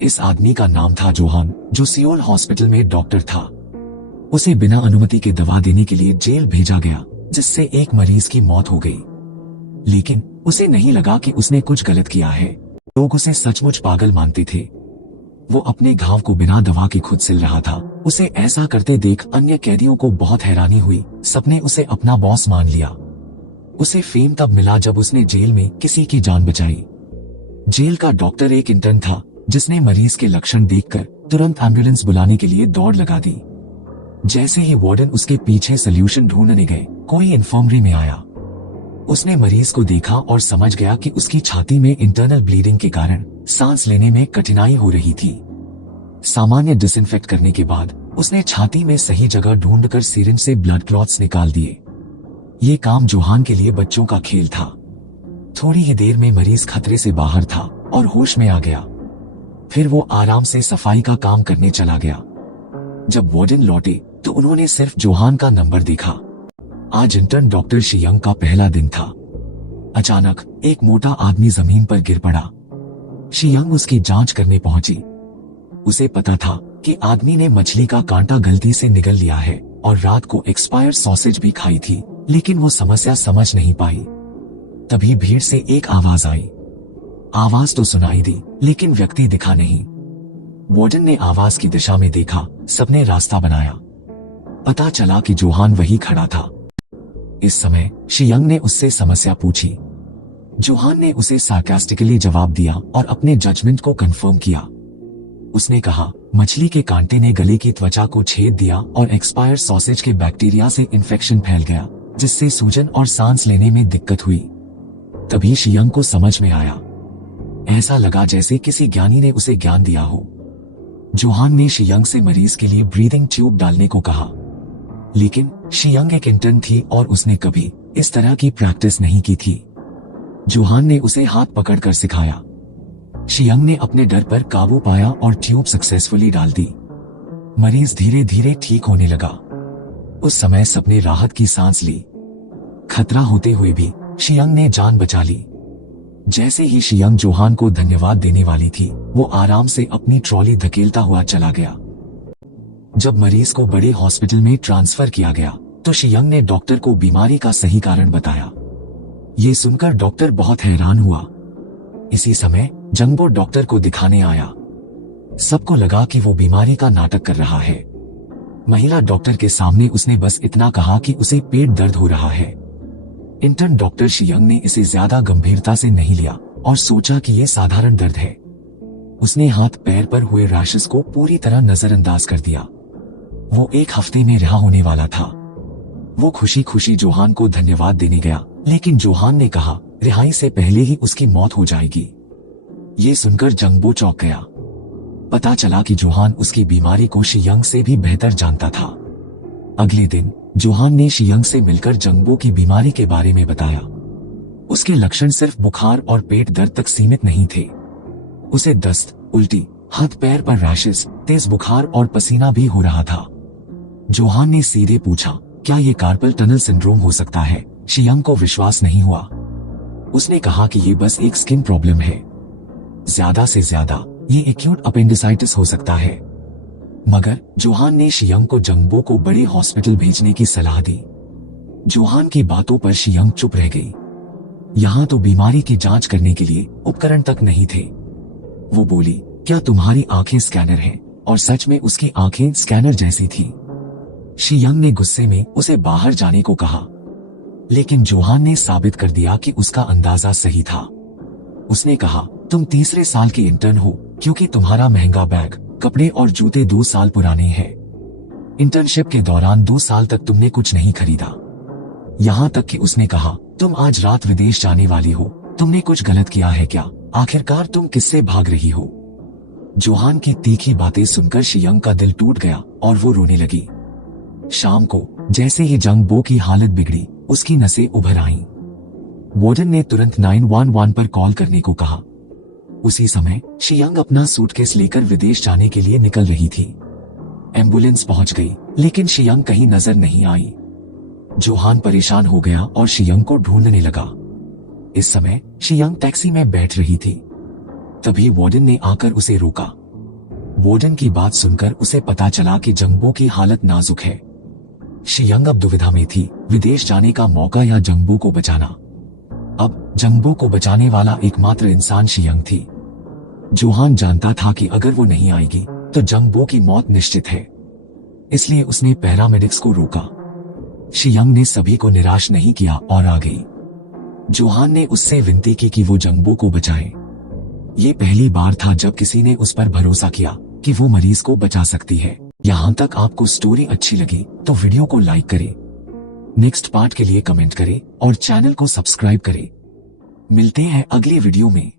इस आदमी का नाम था जोहान, जो सियोल हॉस्पिटल में डॉक्टर था। उसे बिना अनुमति के दवा देने के लिए जेल भेजा गया, जिससे एक मरीज की मौत हो गई। लेकिन उसे नहीं लगा कि उसने कुछ गलत किया है। लोग उसे सचमुच पागल मानते थे। वो अपने घाव को बिना दवा के खुद सिल रहा था। उसे ऐसा करते देख अन्य कैदियों को बहुत हैरानी हुई। सबने उसे अपना बॉस मान लिया। उसे फेम तब मिला जब उसने जेल में किसी की जान बचाई। जेल का डॉक्टर एक इंटर्न था, जिसने मरीज के लक्षण देखकर तुरंत एम्बुलेंस बुलाने के लिए दौड़ लगा दी। जैसे ही वार्डन उसके पीछे सल्यूशन ढूंढने गए, कोई इन्फर्मरी में आया। उसने मरीज को देखा और समझ गया कि उसकी छाती में इंटरनल ब्लीडिंग के कारण सांस लेने में कठिनाई हो रही थी। सामान्य डिसइंफेक्ट करने के बाद उसने छाती में सही जगह ढूंढकर सिरिंज से ब्लड क्लॉट्स निकाल दिए। ये काम जोहान के लिए बच्चों का खेल था। थोड़ी ही देर में मरीज खतरे से बाहर था और होश में आ गया। फिर वो आराम से सफाई का काम करने चला गया। जब वार्डन लौटे तो उन्होंने सिर्फ जोहान का नंबर देखा। आज इंटर्न डॉक्टर शियंग का पहला दिन था। अचानक एक मोटा आदमी जमीन पर गिर पड़ा। शियंग उसकी जांच करने पहुंची। उसे पता था कि आदमी ने मछली का कांटा गलती से निगल लिया है और रात को एक्सपायर्ड सॉसेज भी खाई थी, लेकिन वो समस्या समझ नहीं पाई। तभी भीड़ से एक आवाज आई। आवाज तो सुनाई दी, लेकिन व्यक्ति दिखा नहीं। वार्डन ने आवाज की दिशा में देखा। सबने रास्ता बनाया। पता चला कि जोहान वही खड़ा था। इस समय शियंग ने उससे समस्या पूछी। जोहान ने उसे सार्कास्टिकली जवाब दिया और अपने जजमेंट को कंफर्म किया। उसने कहा, मछली के कांटे ने गले की त्वचा को छेद दिया और एक्सपायर्ड सॉसेज के बैक्टीरिया से इन्फेक्शन फैल गया, जिससे सूजन और सांस लेने में दिक्कत हुई। तभी शियंग को समझ में आया। ऐसा लगा जैसे किसी ज्ञानी ने उसे ज्ञान दिया हो। जोहान ने शियंग से मरीज के लिए ब्रीदिंग ट्यूब डालने को कहा, लेकिन शियंग एक इंटर्न थी और उसने कभी इस तरह की प्रैक्टिस नहीं की थी। जोहान ने उसे हाथ पकड़कर सिखाया। शियंग ने अपने डर पर काबू पाया और ट्यूब सक्सेसफुली डाल दी। मरीज धीरे धीरे ठीक होने लगा। उस समय सबने राहत की सांस ली। खतरा होते हुए भी शियंग ने जान बचा ली। जैसे ही शियंग जोहान को धन्यवाद देने वाली थी, वो आराम से अपनी ट्रॉली धकेलता हुआ चला गया। जब मरीज को बड़े हॉस्पिटल में ट्रांसफर किया गया तो शियंग ने डॉक्टर को बीमारी का सही कारण बताया। ये सुनकर डॉक्टर बहुत हैरान हुआ। इसी समय जंगबो डॉक्टर को दिखाने आया। सबको लगा कि वो बीमारी का नाटक कर रहा है। महिला डॉक्टर के सामने उसने बस इतना कहा कि उसे पेट दर्द हो रहा है। इंटर्न डॉक्टर शियंग ने इसे ज्यादा गंभीरता से नहीं लिया और सोचा कि यह साधारण दर्द है। उसने हाथ पैर पर हुए रैशेस को पूरी तरह नजरअंदाज कर दिया। वो एक हफ्ते में रिहा होने वाला था। वो खुशी खुशी जोहान को धन्यवाद देने गया, लेकिन जोहान ने कहा रिहाई से पहले ही उसकी मौत हो जाएगी। ये सुनकर जंगबो चौंक गया। पता चला कि जोहान उसकी बीमारी को शियंग से भी बेहतर जानता था। अगले दिन जोहान ने शियंग से मिलकर जंगबो की बीमारी के बारे में बताया। उसके लक्षण सिर्फ बुखार और पेट दर्द तक सीमित नहीं थे। उसे दस्त, उल्टी, हाथ पैर पर रैशेस, तेज बुखार और पसीना भी हो रहा था। जोहान ने सीधे पूछा, क्या ये कार्पल टनल सिंड्रोम हो सकता है? शियंग को विश्वास नहीं हुआ। उसने कहा कि ये बस एक स्किन प्रॉब्लम है। ज्यादा से ज्यादा ये एक्यूट अपेंडिसाइटिस हो सकता है। मगर जोहान ने शियंग को जंगबो को बड़े हॉस्पिटल भेजने की सलाह दी। जोहान की बातों पर शियंग चुप रह गई। यहाँ तो बीमारी की जांच करने के लिए उपकरण तक नहीं थे। वो बोली, क्या तुम्हारी आंखें स्कैनर हैं? और सच में उसकी आंखें स्कैनर जैसी थी। शियंग ने गुस्से में उसे बाहर जाने को कहा, लेकिन जोहान ने साबित कर दिया कि उसका अंदाजा सही था। उसने कहा, तुम तीसरे साल के इंटर्न हो क्योंकि तुम्हारा महंगा बैग, कपड़े और जूते 2 साल पुराने हैं। इंटर्नशिप के दौरान 2 साल तक तुमने कुछ नहीं खरीदा। यहाँ तक कि उसने कहा, तुम आज रात विदेश जाने वाली हो, तुमने कुछ गलत किया है क्या? आखिरकार तुम किससे भाग रही हो? जोहान की तीखी बातें सुनकर शियंग का दिल टूट गया और वो रोने लगी। शाम को जैसे ही जंगबो की हालत बिगड़ी, उसकी नसें उभर आईं। वार्डन ने तुरंत 911 पर कॉल करने को कहा। उसी समय शियंग अपना सूटकेस लेकर विदेश जाने के लिए निकल रही थी। एम्बुलेंस पहुंच गई, लेकिन शियंग कहीं नजर नहीं आई। जोहान परेशान हो गया और शियंग को ढूंढने लगा। इस समय शियंग टैक्सी में बैठ रही थी। तभी वार्डन ने आकर उसे रोका वार्डन की बात सुनकर उसे पता चला कि जंगबो की हालत नाजुक है। शियंग अब दुविधा में थी, विदेश जाने का मौका या जंगबो को बचाना। अब जंगबो को बचाने वाला एकमात्र इंसान शियंग थी। जोहान जानता था कि अगर वो नहीं आएगी तो जंगबो की मौत निश्चित है, इसलिए उसने पैरामेडिक्स को रोका। शियंग ने सभी को निराश नहीं किया और आ गई। जोहान ने उससे विनती की कि वो जंगबो को बचाए। ये पहली बार था जब किसी ने उस पर भरोसा किया कि वो मरीज को बचा सकती है। यहाँ तक आपको स्टोरी अच्छी लगी तो वीडियो को लाइक करें, नेक्स्ट पार्ट के लिए कमेंट करें और चैनल को सब्सक्राइब करें। मिलते हैं अगले वीडियो में।